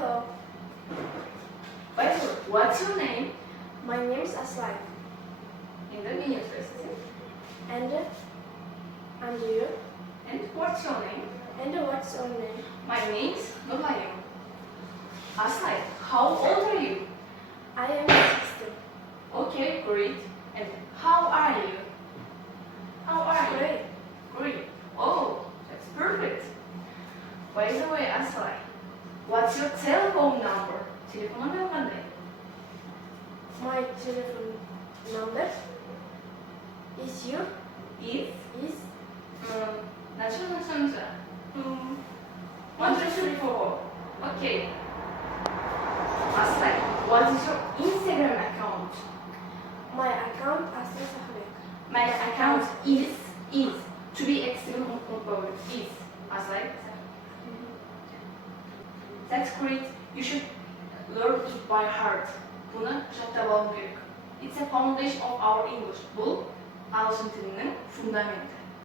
Hello. What's your name? My name is Aslay. Енді менен сұрайсыз. And you? And what's your name? And what's your name? My name's Nurlayim. Aslay, how old are you? I am 16. Okay, great. And how are you? How are you? Great. Great. Oh, that's perfect. By the way, Aslay, what's your telephone number? Telefon numarı qanday? My telephone number is you. Is Natural 1, 2, 3, 4. Okay. Aslay, what is your Instagram account? My account Aslı Sahbek. My account is to be extreme composed is Aslay. That's great. You should learn it by heart. Bunu жаттап алу керек. It's a foundation of our English. Bu Ағылшын тілінің фундаментті.